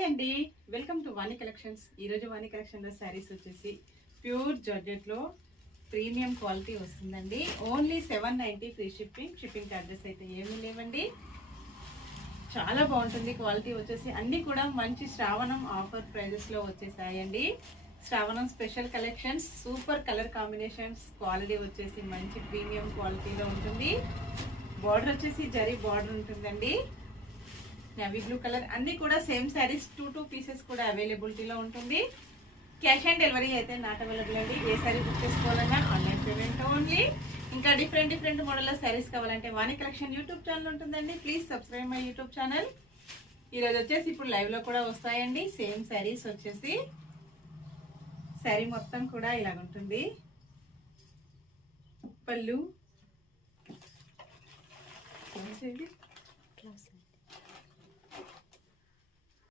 Hi అండి, welcome to Vani collections. ఈరోజు వాణి కలెక్షన్లో శారీస్ వచ్చేసి ప్యూర్ జార్జెట్లో ప్రీమియం క్వాలిటీ వస్తుందండి. ఓన్లీ 790 ఫ్రీ షిప్పింగ్ చార్జెస్ అయితే ఏమీ లేవండి. చాలా బాగుంటుంది. క్వాలిటీ వచ్చేసి అన్నీ కూడా మంచి శ్రావణం ఆఫర్ ప్రైజెస్లో వచ్చేసాయండి. శ్రావణం special collections, super colour combinations, quality వచ్చేసి మంచి ప్రీమియం క్వాలిటీలో ఉంటుంది. బార్డర్ వచ్చేసి జరీ బార్డర్ ఉంటుందండి. నేవీ బ్లూ కలర్, అన్ని కూడా సేమ్ శారీస్ 2 పీసెస్ కూడా అవైలబిలిటీలో ఉంటుంది. క్యాష్ ఆన్ డెలివరీ అయితే నాట్ అవైలబుల్ అండి. ఏ శారీ బుక్ చేసుకోవాలన్నా ఆన్లైన్ పేమెంట్ ఓన్లీ. ఇంకా డిఫరెంట్ మోడల్లో శారీస్ కావాలంటే వాణి కలెక్షన్ యూట్యూబ్ ఛానల్ ఉంటుందండి. Please subscribe my YouTube channel. ఈరోజు వచ్చేసి ఇప్పుడు లైవ్లో కూడా వస్తాయండి. సేమ్ శారీస్ వచ్చేసి శారీ మొత్తం కూడా ఇలాగుంటుంది. పళ్ళు